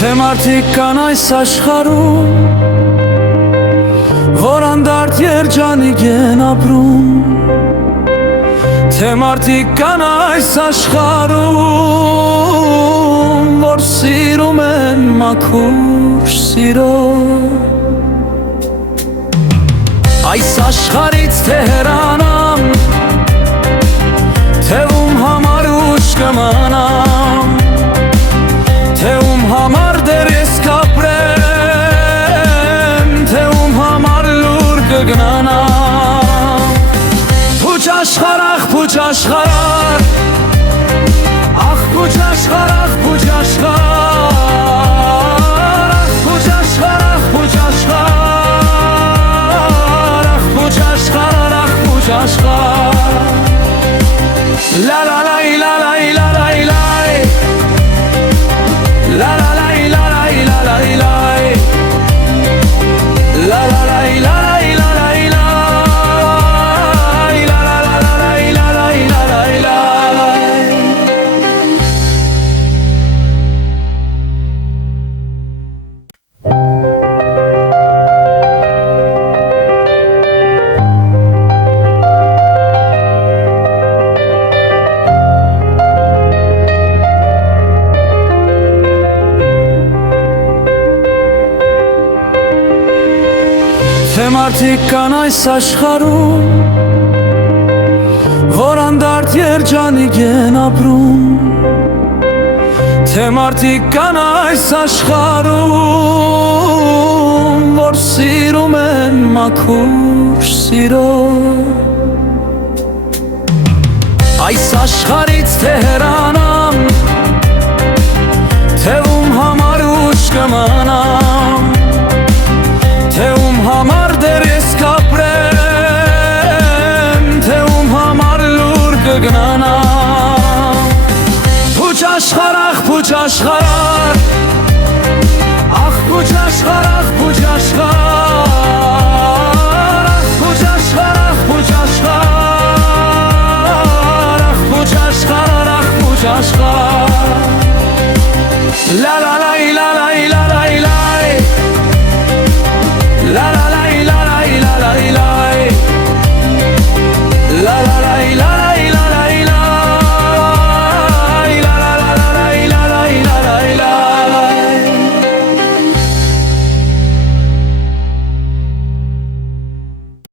Թե մարդիկ կան այս աշխարհում, որ անդարդ երջանիկ են ապրում, թե մարդիկ կան այս աշխարհում, որ սիրում են մաքուր սիրով։ Այս աշխարհից թե հեռանամ, թե ում համար ուշ կմնամ, թե ում համար դեռ ես կապրեմ, թե ում համար լուր կգնանամ։ Փուչ աշխարհ, ախ փուչ աշխարհ, ախ փուչ աշխարհ, ախ փուչ աշխարհ, ախ փուչ աշխարհ, ախ փուչ աշխարհ, ախ փուչ աշխարհ, ախ փուչ աշխարհ։ La la la la la la la la. La la la la la la la la. La la la la la la la la. La la la la la la la la. Թե մարդիկ կան այս աշխարհում, որ անդարդ երջանիկ են ապրում, թե մարդիկ կան այս աշխարհում, որ սիրում են մաքուր սիրով։ Այս աշխարհից թե հեռանամ, թե ում համար ուշ կմնամ, թե ում համար դեռ ես կապրեմ, թե ում համար լուր կգնանամ։ Փուչ աշխարհ, ախ փուչ աշխարհ, ախ փուչ աշխարհ, ախ փուչ աշխարհ, ախ փուչ աշխարհ, ախ փուչ աշխարհ, ախ փուչ աշխարհ, ախ փուչ աշխարհ։ La la la la la la.